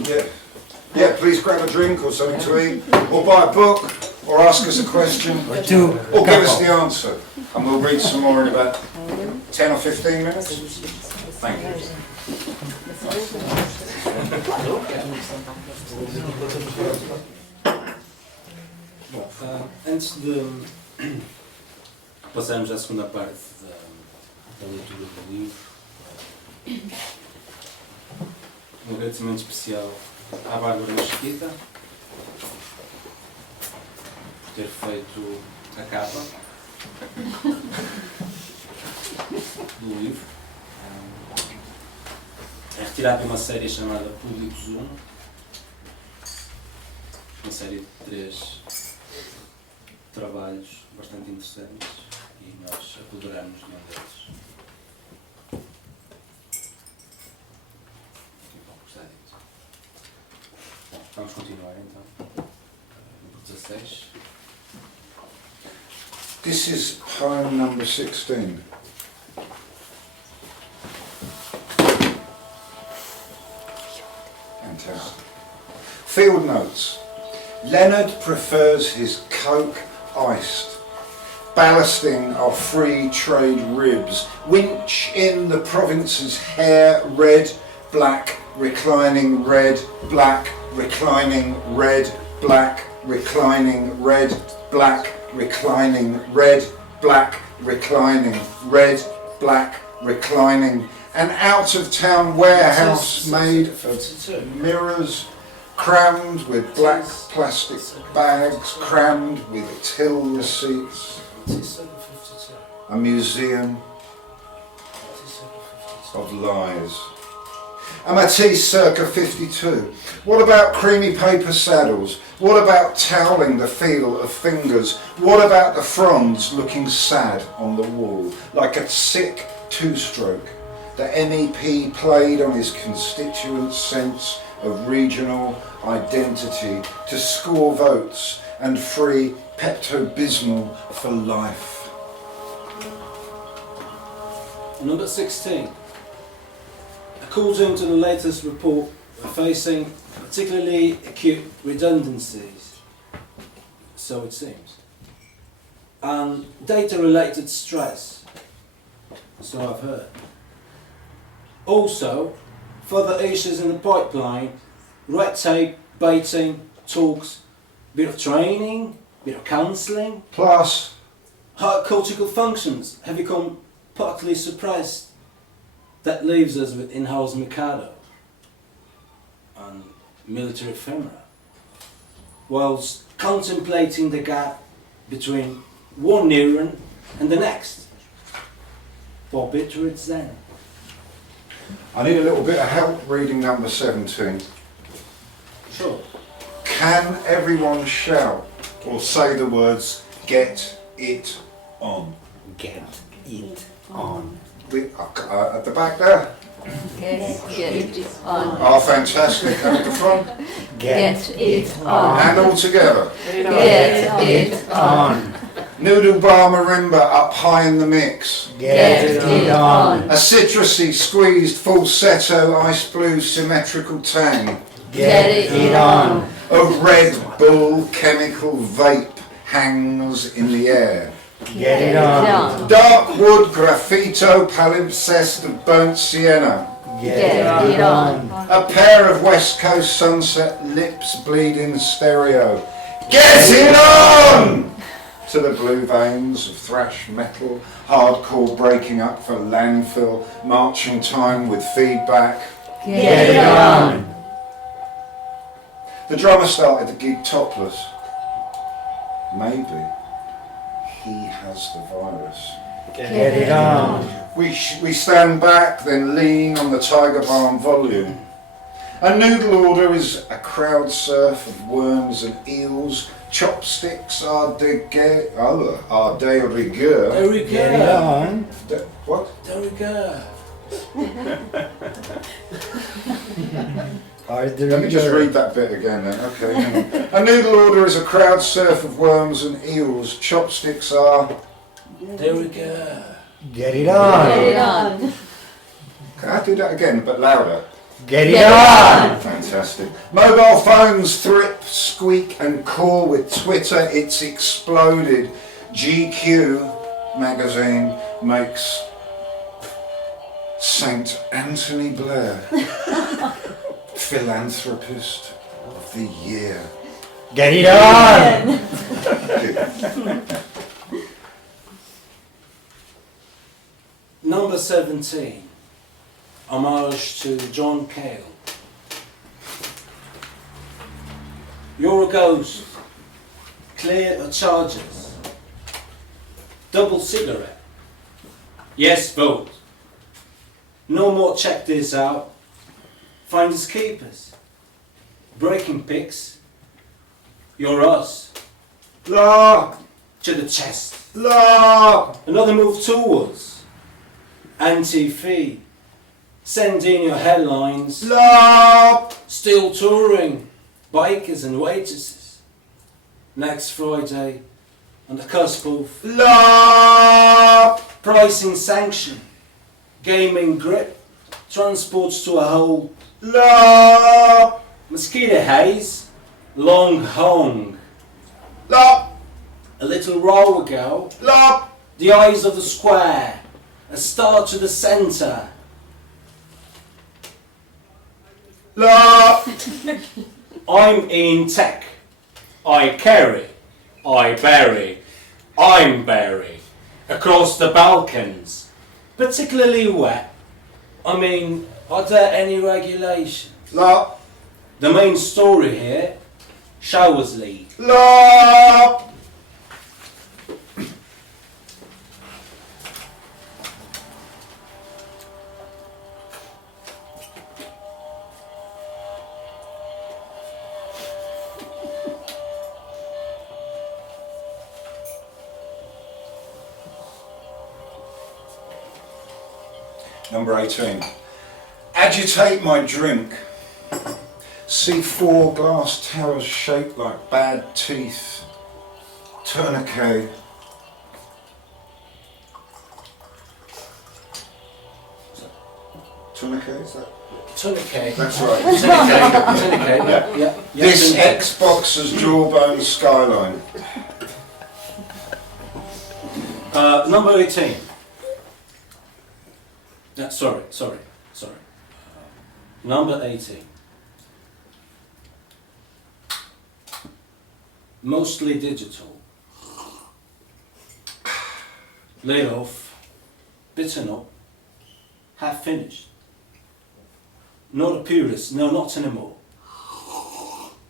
yeah, please grab a drink or something to eat, or buy a book, or ask us a question, or give us the answer, and we'll read some more in about 10 or 15 minutes. Thank you. Bom, antes de passarmos à segunda parte da leitura do livro, um agradecimento especial à Bárbara Mesquita por ter feito a capa do livro. É retirado de uma série chamada Públicos 1, uma série de 3 trabalhos bastante interessantes e nós apoderamos de um deles. Bom, vamos continuar então. No 16. This is poem number 16. Fantastic. Field notes. Leonard prefers his Coke iced. Ballasting our free trade ribs. Winch in the province's hair red, black, reclining red, black, reclining red, black, reclining red, black, reclining red, black, reclining red, black, reclining. An out-of-town warehouse made of mirrors, crammed with black plastic bags, crammed with till receipts. A museum of lies. A Matisse circa 52. What about creamy paper saddles? What about toweling the feel of fingers? What about the fronds looking sad on the wall, like a sick two-stroke? The MEP played on his constituents' sense of regional identity to score votes and free Pepto-Bismol for life. Number 16. According to the latest report, we're facing particularly acute redundancies, so it seems, and data-related stress, so I've heard. Also, further issues in the pipeline, red tape, baiting, talks, bit of training, bit of counselling. Plus, High cultural functions have become partly suppressed. That leaves us with in-house Mikado and military ephemera, whilst contemplating the gap between one neuron and the next. For bitter it's then. I need a little bit of help reading number 17. Sure. Can everyone shout or say the words, get it on? Get it on. At the back there? Get it on. Oh, fantastic. And at the front? Get it on. And all together? Get it on. Noodle bar marimba up high in the mix. Get it on. A citrusy, squeezed falsetto ice blue symmetrical tang. Get it on. A Red Bull chemical vape hangs in the air. Get it on. Dark wood graffito palimpsest of burnt sienna. Get it on. A pair of West Coast sunset lips bleeding stereo. Get it on! to the blue veins of thrash metal, hardcore breaking up for landfill, marching time with feedback. Get it on. The drummer started the gig topless. Maybe he has the virus. Get it on. We stand back, then lean on the Tiger Balm volume. A noodle order is a crowd surf of worms and eels. Chopsticks are de rigueur. There we Get it go. on. What? There we go. Let me just read that bit again then. Okay, hang on. A noodle order is a crowd surf of worms and eels. Chopsticks are... There we go. Get it on. Get it on. Can I do that again, but louder? Get it Get it on. on. Fantastic. Mobile phones thrip, squeak and call with Twitter. It's exploded. GQ magazine makes Saint Anthony Blair philanthropist of the year. Get it on. Number 17. Homage to John Cale. You're a ghost. Clear of charges. Double cigarette. Yes, vote. No more check this out. Finders keepers. Breaking picks. You're us. La, To the chest. la. Another move towards. Anti-fee. Send in your headlines. La, Still touring. Bikers and waitresses. Next Friday. On the cusp of la, pricing sanction. Gaming grip. Transports to a hole. la, Mosquito haze. Long hung. la, A little row ago. la, The eyes of the square. A star to the centre. la, I'm in tech. I carry. I bury. I'm Barry. Across the Balkans. Particularly wet. I mean, are there any regulations? la, The main story here, showers leak. la. Number 18. Agitate my drink. See 4 glass towers shaped like bad teeth. Tourniquet. Tourniquet, is that? Tourniquet. That's right. Tourniquet. Yeah. This Tourniquet. Xbox's jawbone skyline. Number 18. Sorry. Number 18. Mostly digital. Laid off. Bitten up. Half finished. Not a purist, no, not anymore.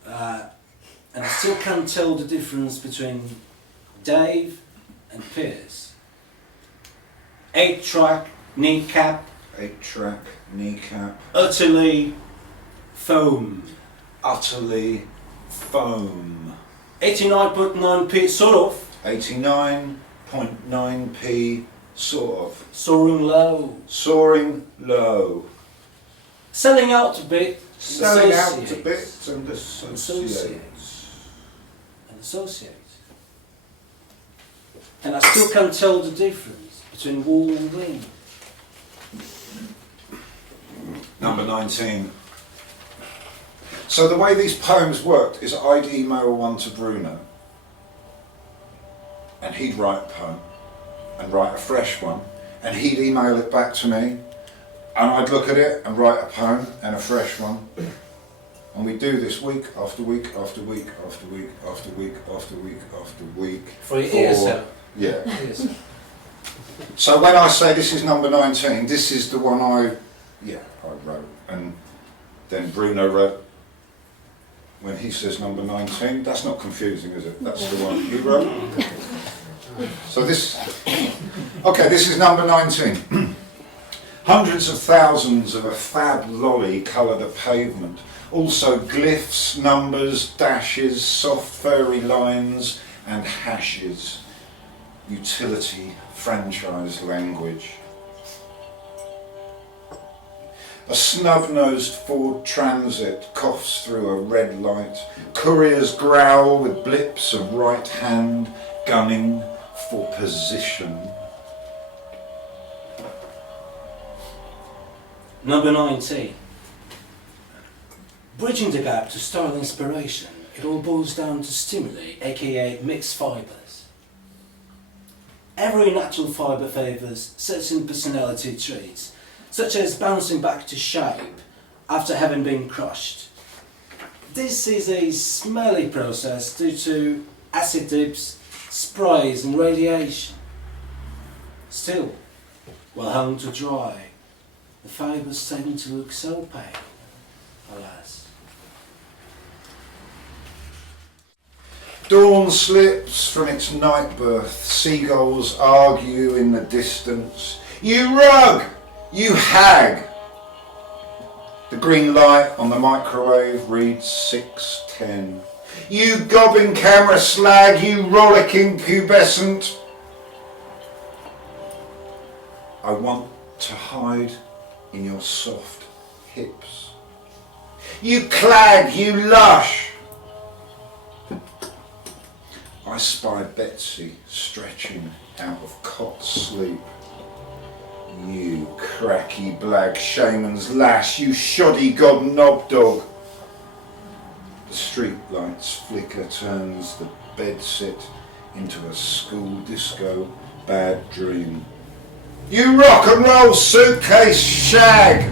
And I still can't tell the difference between Dave and Piers. 8-track, kneecap, 8-track, kneecap. utterly foam. Utterly foam. 89.9p, sort of. 89.9p, sort of. Soaring low. Soaring low. Selling out a bit. Selling out to associate. bits and associates. And associate. And I still can't tell the difference between wool and wing. Number 19. So the way these poems worked is I'd email one to Bruno and he'd write a poem and write a fresh one and he'd email it back to me and I'd look at it and write a poem and a fresh one And we do this week after week after week after week after week after week after week. For years, sir. Yeah. Years, sir. So when I say this is number 19, this is the one I wrote. And then Bruno wrote, when he says number 19, that's not confusing, is it? That's the one you wrote. So this is number 19. Hundreds of thousands of a fab lolly colour the pavement. Also glyphs, numbers, dashes, soft furry lines and hashes. Utility, franchise language. A snub-nosed Ford Transit coughs through a red light. Couriers growl with blips of right hand, gunning for position. Number 19. Bridging the gap to style inspiration, it all boils down to stimuli, aka mixed fibres. Every natural fibre favours certain personality traits, such as bouncing back to shape after having been crushed. This is a smelly process due to acid dips, sprays and radiation. Still, while hung to dry, the fibres tend to look so pale, alas. Dawn slips from its night birth. Seagulls argue in the distance. You rug! You hag! The green light on the microwave reads 6:10. You gobbing camera slag, you rollicking pubescent. I want to hide in your soft hips. You clag, you lush. I spy Betsy stretching out of cot sleep. You cracky blag shaman's lash, you shoddy god knob dog. The street lights flicker turns the bedsit into a school disco bad dream. You rock and roll suitcase shag!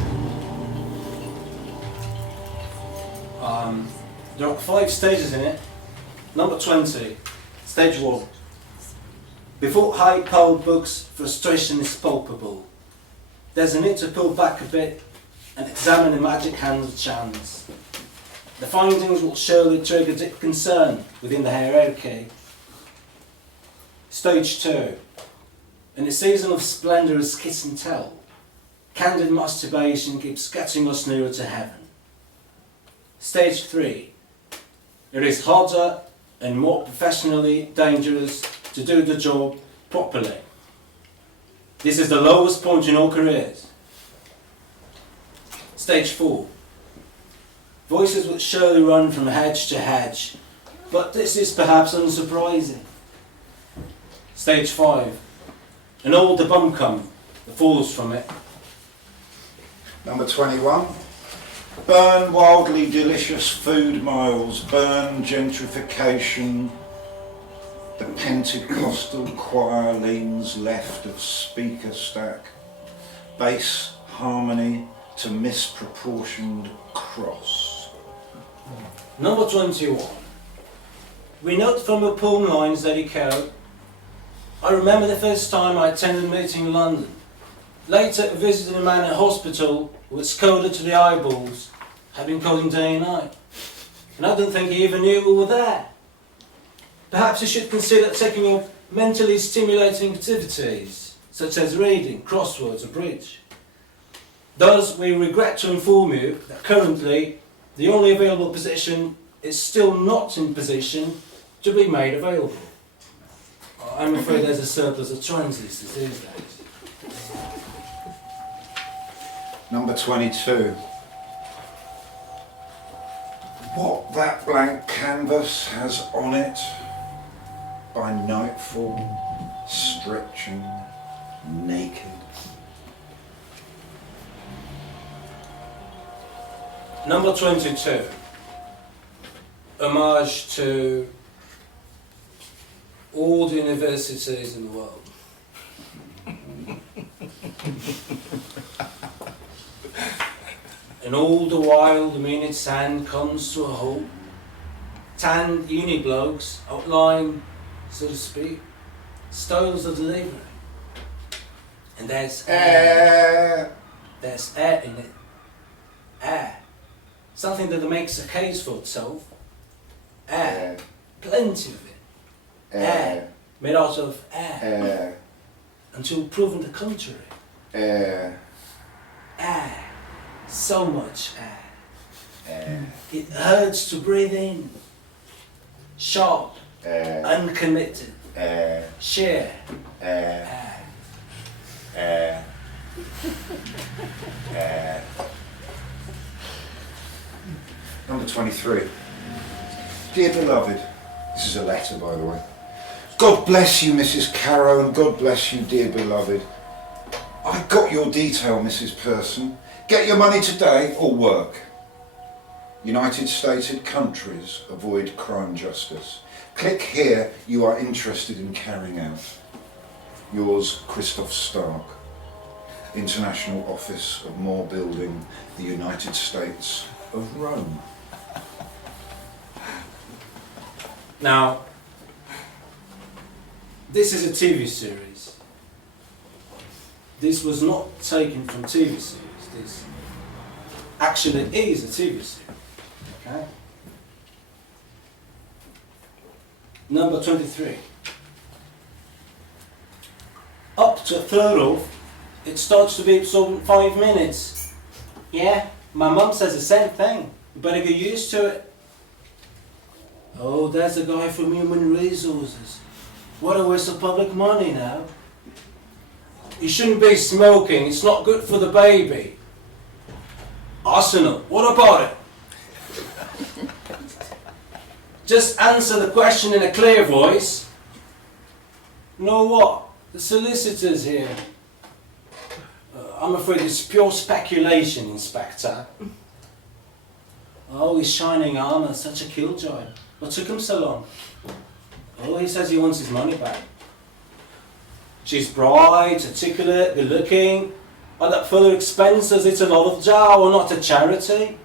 There are 5 stages in it. Number 20, stage 1. Before high-powered books, frustration is palpable. There's a need to pull back a bit and examine the magic hand of chance. The findings will surely trigger deep concern within the hierarchy. Stage 2. In a season of splendorous kiss and tell, candid masturbation keeps getting us nearer to heaven. Stage 3. It is harder and more professionally dangerous to do the job properly. This is the lowest point in all careers. Stage 4. Voices will surely run from hedge to hedge, but this is perhaps unsurprising. Stage 5. And all the bum-cum that falls from it. Number 21. Burn wildly delicious food miles, burn gentrification. The Pentecostal choir leans left of speaker stack. Bass harmony to misproportioned cross. Number 21. We note from the poem lines that echo, I remember the first time I attended a meeting in London. Later visited a man at hospital who was coded to the eyeballs, had been coding day and night. And I don't think he even knew we were there. Perhaps you should consider taking up mentally stimulating activities, such as reading, crosswords or bridge. Thus, we regret to inform you that currently the only available position is still not in position to be made available. I'm afraid there's a surplus of transistors these days. Number 22. What that blank canvas has on it, by nightfall, stretching naked. Number 22. Homage to all the universities in the world. And all the while the minute sand comes to a halt, tanned uni blokes outline, so to speak, styles of delivery. And there's air. There's air in it. Air. Something that makes a case for itself. Air. Plenty of it. Air. Made out of air. Until proven the contrary. Air. So much air. It hurts to breathe in. Sharp. Uncommitted. Sheer. Number 23. Dear beloved, this is a letter, by the way. God bless you, Mrs. Carrow, and God bless you, dear beloved. I got your detail, Mrs. Person. Get your money today or work. United Stated countries avoid crime justice. Click here you are interested in carrying out. Yours, Christoph Stark. International Office of Moore Building, the United States of Rome. Now, this is a TV series. This was not taken from TV series. This actually is a TV series. Okay? Number 23. Up to a third of it starts to be absorbed in 5 minutes. Yeah, my mum says the same thing. You better get used to it. Oh, there's a guy from Human Resources. What a waste of public money now. You shouldn't be smoking, it's not good for the baby. Arsenal, what about it? Just answer the question in a clear voice. Know what? The solicitor's here. I'm afraid it's pure speculation, Inspector. Oh, his shining armour, such a killjoy. What took him so long? Oh, he says he wants his money back. She's bright, articulate, good looking. Are that further expenses? It's an olive jar or not a charity?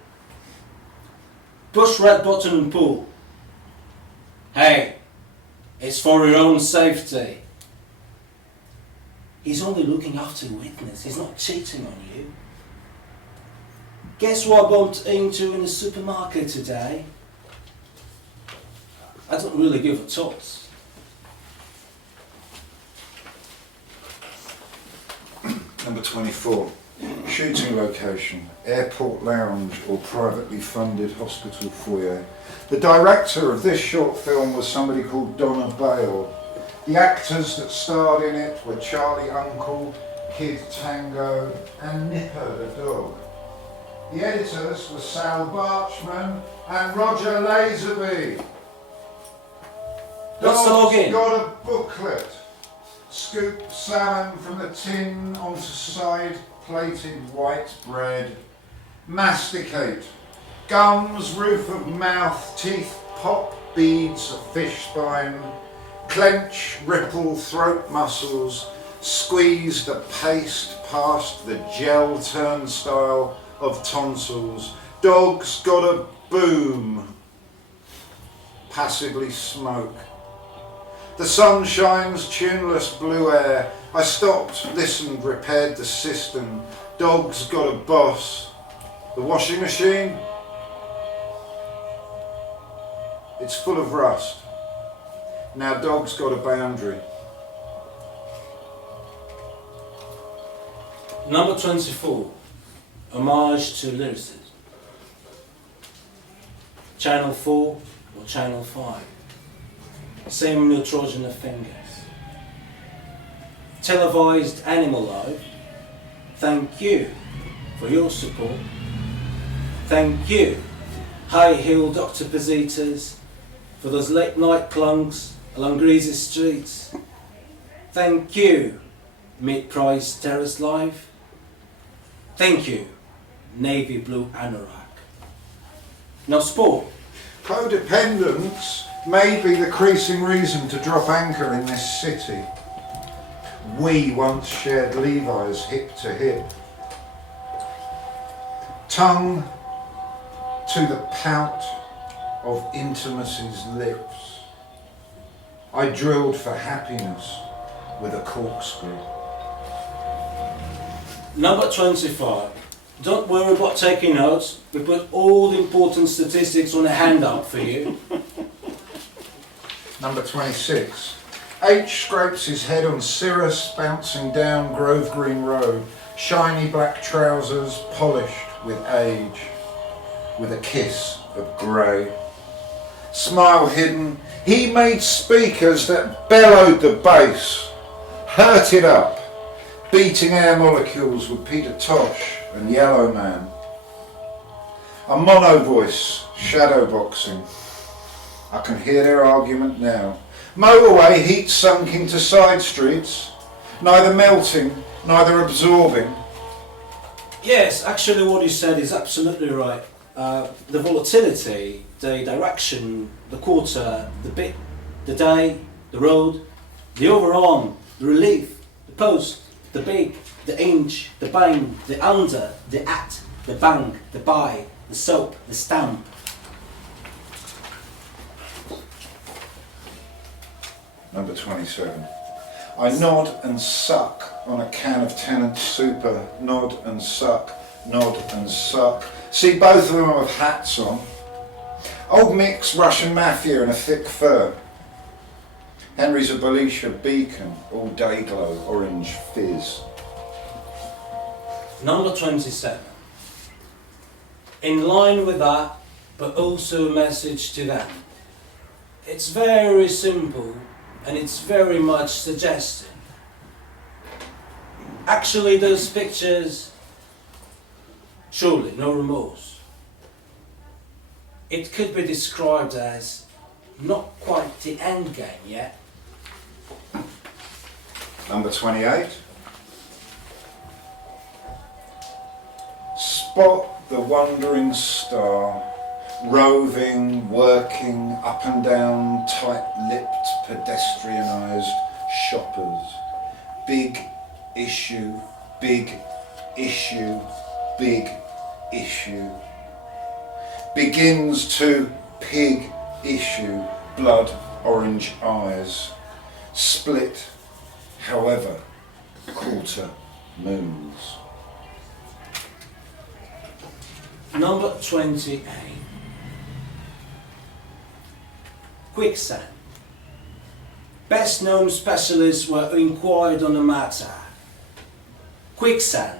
Push red button and pull. Hey, it's for your own safety. He's only looking after a witness. He's not cheating on you. Guess what I bumped into in the supermarket today? I don't really give a toss. Number 24. Shooting location, airport lounge or privately funded hospital foyer. The director of this short film was somebody called Donna Bale. The actors that starred in it were Charlie Uncle, Kid Tango and Nipper the dog. The editors were Sal Barchman and Roger Lazenby. What's the login? Got a booklet. Scoop salmon from the tin onto side-plated white bread. Masticate. Gums, roof of mouth, teeth, pop beads of fish spine. Clench, ripple, throat muscles. Squeeze the paste past the gel turnstile of tonsils. Dog's got a boom. Passively smoke. The sun shines tuneless blue air. I stopped, listened, repaired the system. Dog's got a boss. The washing machine? It's full of rust. Now dog's got a boundary. Number 24. Homage to lyricism. Channel 4 or Channel 5. Same neutrogen of fingers. Televised animal life. Thank you for your support. Thank you, high heel Dr. Pezitas, for those late night clunks along greasy streets. Thank you, mid-price terrace life. Thank you, navy blue anorak. Now sport. Codependence may be the creasing reason to drop anchor in this city. We once shared Levi's hip to hip. tongue to the pout of intimacy's lips. I drilled for happiness with a corkscrew. Number 25. Don't worry about taking notes. We put all the important statistics on a handout for you. Number 26. H scrapes his head on Cirrus bouncing down Grove Green Road. Shiny black trousers polished with age. With a kiss of grey. Smile hidden, he made speakers that bellowed the bass. Hurt it up. Beating air molecules with Peter Tosh and Yellow Man. A mono voice, shadow boxing. I can hear their argument now. Motorway heat sunk into side streets, neither melting, neither absorbing. Yes, actually what you said is absolutely right. The volatility, the direction, the quarter, the bit, the day, the road, the overarm, the relief, the post, the big, the inch, the bang, the under, the at, the bang, the by, the soap, the stamp. Number 27. I nod and suck on a can of Tennant Super. Nod and suck, nod and suck. See both of them with hats on. Old Mick's Russian Mafia in a thick fur. Henry's a Belisha beacon, all day glow, orange fizz. Number 27. In line with that, but also a message to them. It's very simple and it's very much suggestive. Actually, those pictures, surely no remorse. It could be described as not quite the end game yet. Number 28. Spot the wandering star, roving, working up and down tight-lipped, pedestrianised shoppers. Big issue, big issue, big issue. Begins to pig issue, blood orange eyes. Split, however, quarter moons. Number 28. Quicksand. Best known specialists were inquired on the matter. Quicksand.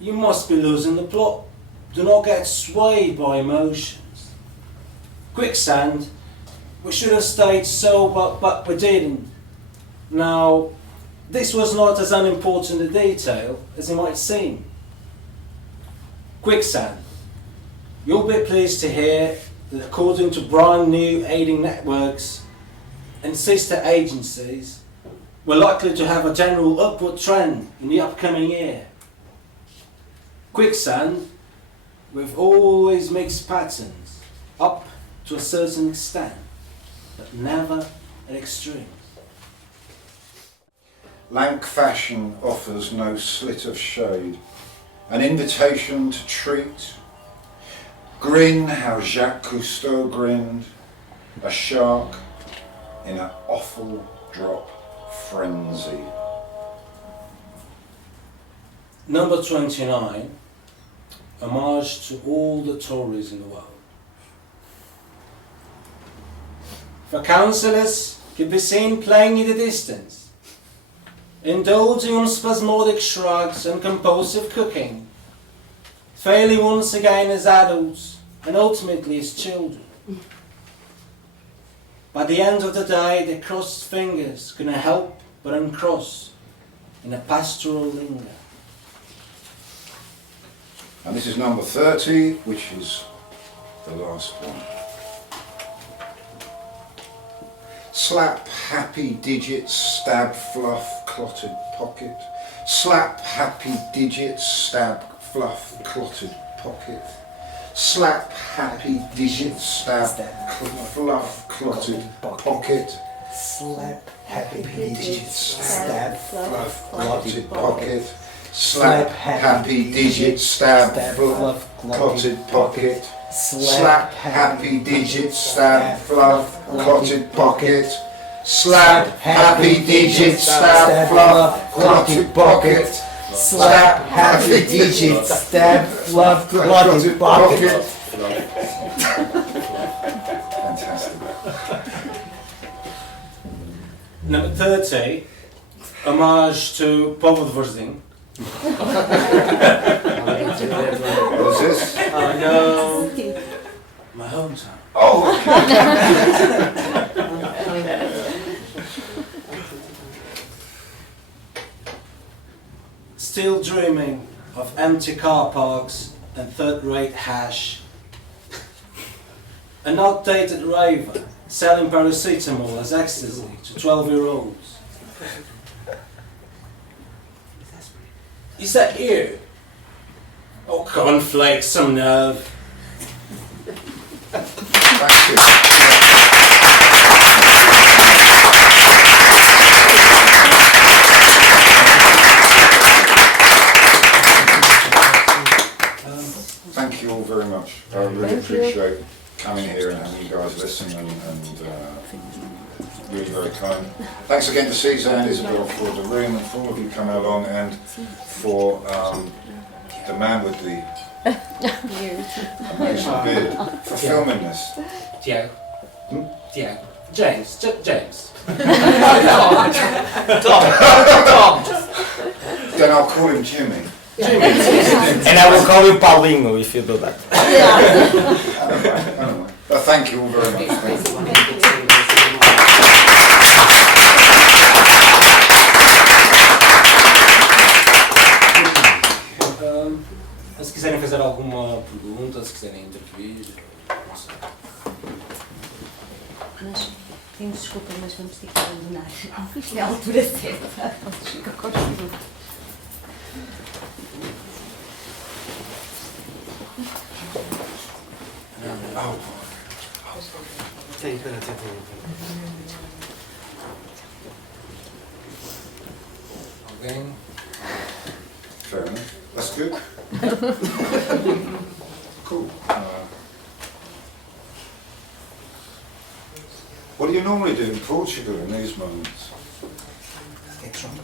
You must be losing the plot. Do not get swayed by emotions. Quicksand. We should have stayed sober, but we didn't. Now, this was not as unimportant a detail as it might seem. Quicksand. You'll be pleased to hear that according to brand new aiding networks and sister agencies, we're likely to have a general upward trend in the upcoming year. Quicksand, with always mixed patterns, up to a certain extent, but never at extremes. Lank fashion offers no slit of shade, an invitation to treat. Grin how Jacques Cousteau grinned, a shark in an awful drop frenzy. Number 29, homage to all the Tories in the world. For councillors could be seen playing in the distance, indulging on spasmodic shrugs and compulsive cooking, failing once again as adults and ultimately as children. By the end of the day, their crossed fingers couldn't help but uncross in a pastoral linger. And this is number 30, which is the last one. Slap happy digits, stab fluff, clotted pocket. Slap happy digits, stab fluff, clotted pocket. Slap happy digits, stab fluff, clotted pocket. Slap happy digits, stab fluff, Clotted pocket. slap, happy, digit, stab, fluff, clotted pocket. Slap, happy, digit, stab, fluff, clotted pocket. Slap, happy, digit, stab, fluff, clotted pocket. Slap, happy, digit, stab, fluff, clotted pocket. Fantastic. Number 30, homage to Powód Woźny. What's this? I know my hometown. Oh, Still dreaming of empty car parks and third-rate hash. An outdated raver selling paracetamol as ecstasy to 12-year-olds. Is that you? Oh, cornflakes, some nerve. thank you. Thank you all very much. I really appreciate coming here and having you guys listen and really very kind. Thanks again to Caesar and Isabel for the room and for all of you coming along and for the man with the amazing beard for filming this. Tiago. Tiago. James. James. Then I'll call him Jimmy. And I will call you Paulinho if you do that. Anyway. But thank you all very much. Thank you. Se quiserem fazer alguma pergunta, se quiserem intervir, não sei. Nós pedimos desculpa, mas vamos ter que abandonar. Isto é a altura certa. Fica com tudo. Alguém? Fair enough. That's good. Cool. What do you normally do in Portugal in these moments? Get drunk.